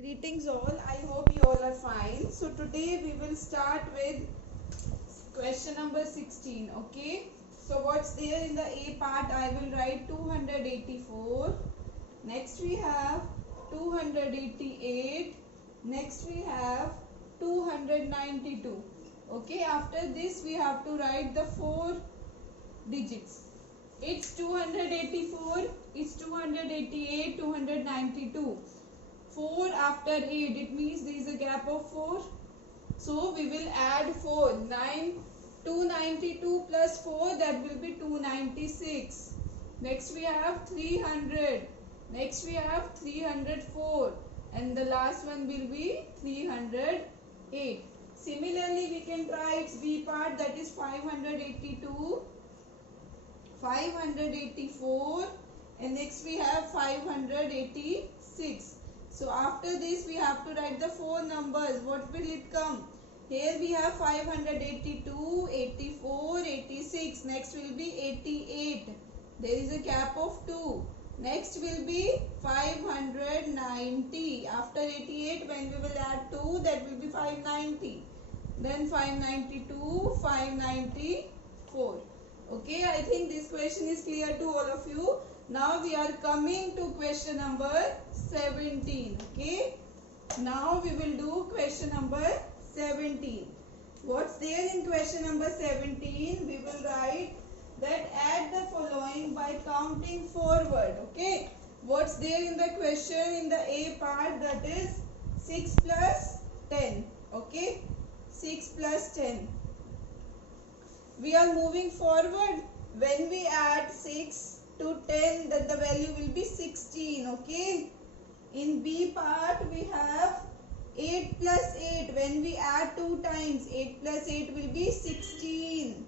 Greetings all, I hope you all are fine. So today we will start with question number 16, okay? So what's there in the A part? I will write 284. Next we have 288. Next we have 292. Okay, after this we have to write the 4 digits. It's 284, it's 288, 292. 4 after 8, it means there is a gap of 4. So we will add 4. 292 plus 4, that will be 296. Next we have 300. Next we have 304. And the last one will be 308. Similarly, we can try its B part, that is 582, 584, and next we have 586. So after this we have to write the 4 numbers. What will it come? Here we have 582, 84, 86. Next will be 88. There is a gap of 2. Next will be 590. After 88, when we will add 2, that will be 590. Then 592, 594. Okay, I think this question is clear to all of you. Now we are coming to question number 17. Okay, now we will do question number 17. What's there in question number 17? We will write that add the following by counting forward. Okay, what's there in the question in the A part? That is 6 plus 10. Okay, 6 plus 10. We are moving forward. When we add 6 to 10, then the value will be 16. Okay, in B part we have 8 plus 8. When we add 2 times, 8 plus 8 will be 16.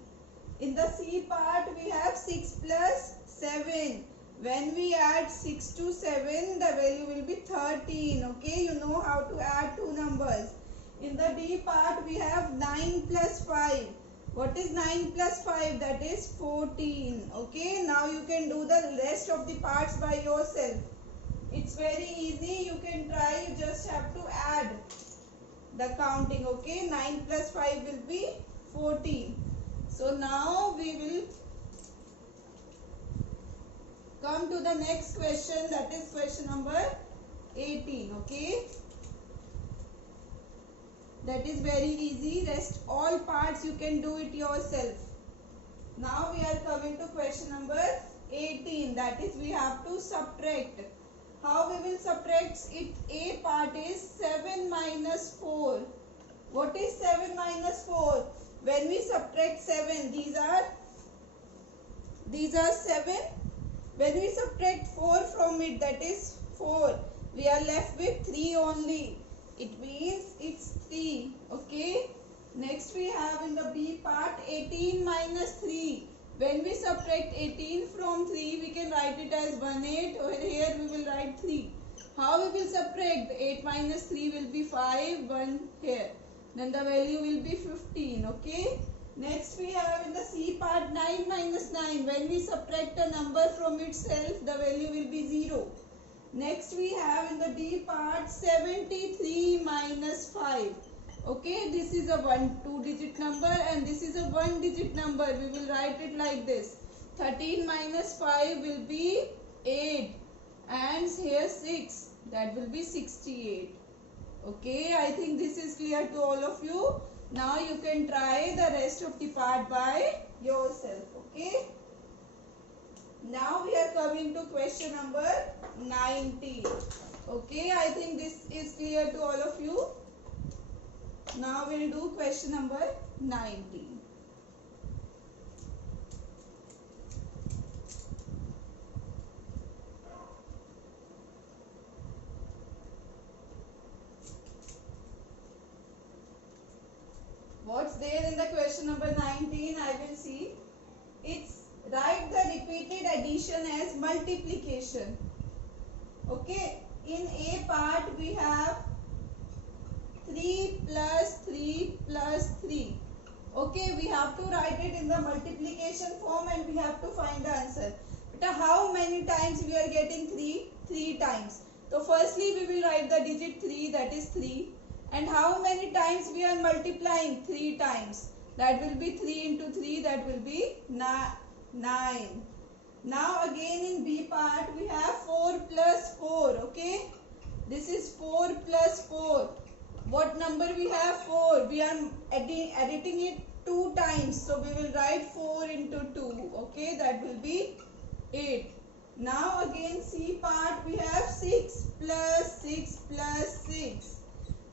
In the C part we have 6 plus 7. When we add 6 to 7, the value will be 13. Okay, you know how to add two numbers. In the D part we have 9 plus 5. What is 9 plus 5? That is 14. Okay, now you can do the rest of the parts by yourself. It's very easy. You can try. You just have to add the counting. Okay, 9 plus 5 will be 14. So now we will come to the next question. That is question number 18. Okay, that is very easy. Rest all parts you can do it yourself. Now we are coming to question number 18. That is, we have to subtract. How we will subtract it? A part is 7 minus 4. What is 7 minus 4? When we subtract 7, these are 7. When we subtract 4 from it, that is 4. We are left with 3 only. It means it's 3. Okay. Next we have in the B part 18 minus 3. When we subtract 18 from 3, we can write it as 18. Over here we will write 3. How we will subtract? 8 minus 3 will be 5. 1 here. Then the value will be 15. Okay. Next we have in the C part 9 minus 9. When we subtract a number from itself, the value will be 0. Next we have in the D part 73 minus 5. Okay, this is a 2-digit number and this is a 1-digit number. We will write it like this. 13 minus 5 will be 8 and here 6. That will be 68. Okay, I think this is clear to all of you. Now you can try the rest of the part by yourself. Okay. Now we are coming to question number 19. Okay, I think this is clear to all of you. Now we will do question number 19. What's there in the question number 19? I will see. It's write the repeated addition as multiplication. Okay, in A part we have 3 plus 3 plus 3. Okay, we have to write it in the multiplication form and we have to find the answer. But how many times we are getting 3? 3 times. So firstly we will write the digit 3, that is 3. And how many times we are multiplying? 3 times. That will be 3 into 3, that will be 9. Now again in B part we have 4 plus 4, okay. This is 4 plus 4. What number we have? 4. We are editing it 2 times. So we will write 4 into 2, okay. That will be 8. Now again C part we have 6 plus 6 plus 6.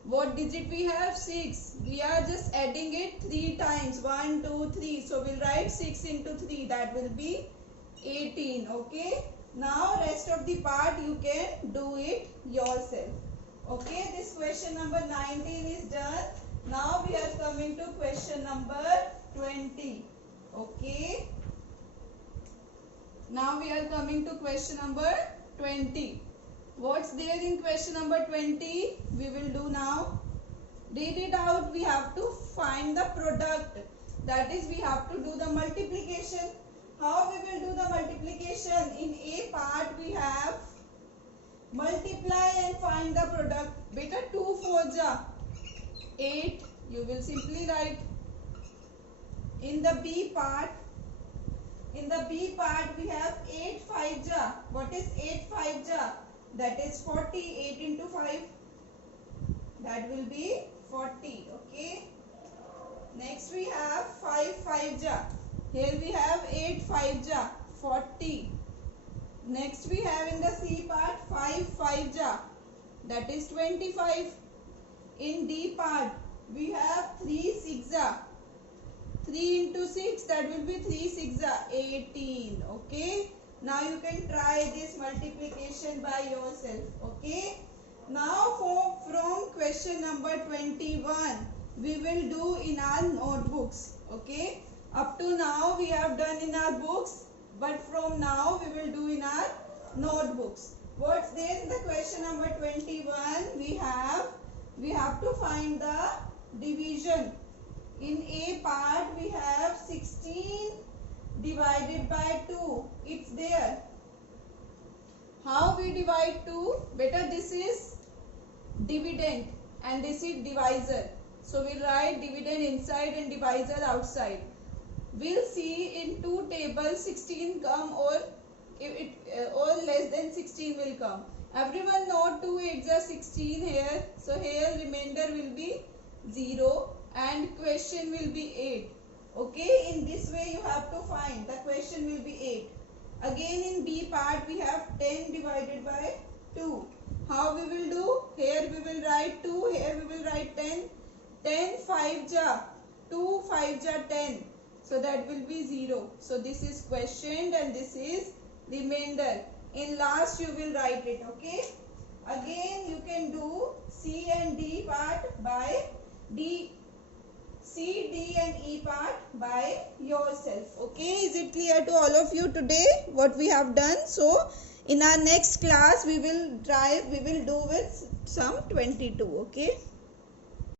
What digit we have? 6. We are just adding it 3 times. 1, 2, 3. So we'll write 6 into 3. That will be 18. Okay. Now rest of the part you can do it yourself. Okay. This question number 19 is done. Now we are coming to question number 20. Okay. Now we are coming to question number 20. What's there in question number 20? We will do now. Read it out. We have to find the product. That is, we have to do the multiplication. How we will do the multiplication? In A part we have multiply and find the product. Beta 2 4 ja 8. You will simply write. In the B part we have 8 5 ja. What is 8 5 ja? That is 40. 8 into 5. That will be 40. Okay. Next we have 5 5 ja. Here we have 8 5 ja 40. Next we have in the C part 5 5 ja. That is 25. In D part we have 3 6 ja. 3 into 6, that will be 3 6 ja 18. Okay. Now you can try this multiplication by yourself. Okay. Now from question number 21 we will do in our notebooks. Okay. Up to now we have done in our books, but from now we will do in our notebooks. What's there in the question number 21? We have to find the division. In A part we have 16 divided by 2. It's there. How we divide 2? Beta, this is dividend and this is divisor. So we'll write dividend inside and divisor outside. We'll see in two tables 16 come or less than 16 will come. Everyone know 2 8s are 16 here. So here remainder will be 0 and question will be 8. Okay, in this way you have to find. The question will be 8. Again in B part we have 10 divided by 2. How we will do? Here we will write 2, here we will write 10. 10 5 ja 2 5 ja 10. So that will be 0. So this is questioned and this is remainder. In last you will write it. Okay. Again you can do C and D part by C, D and E part by yourself. Okay. Is it clear to all of you today what we have done? So in our next class we will do with sum 22. Okay.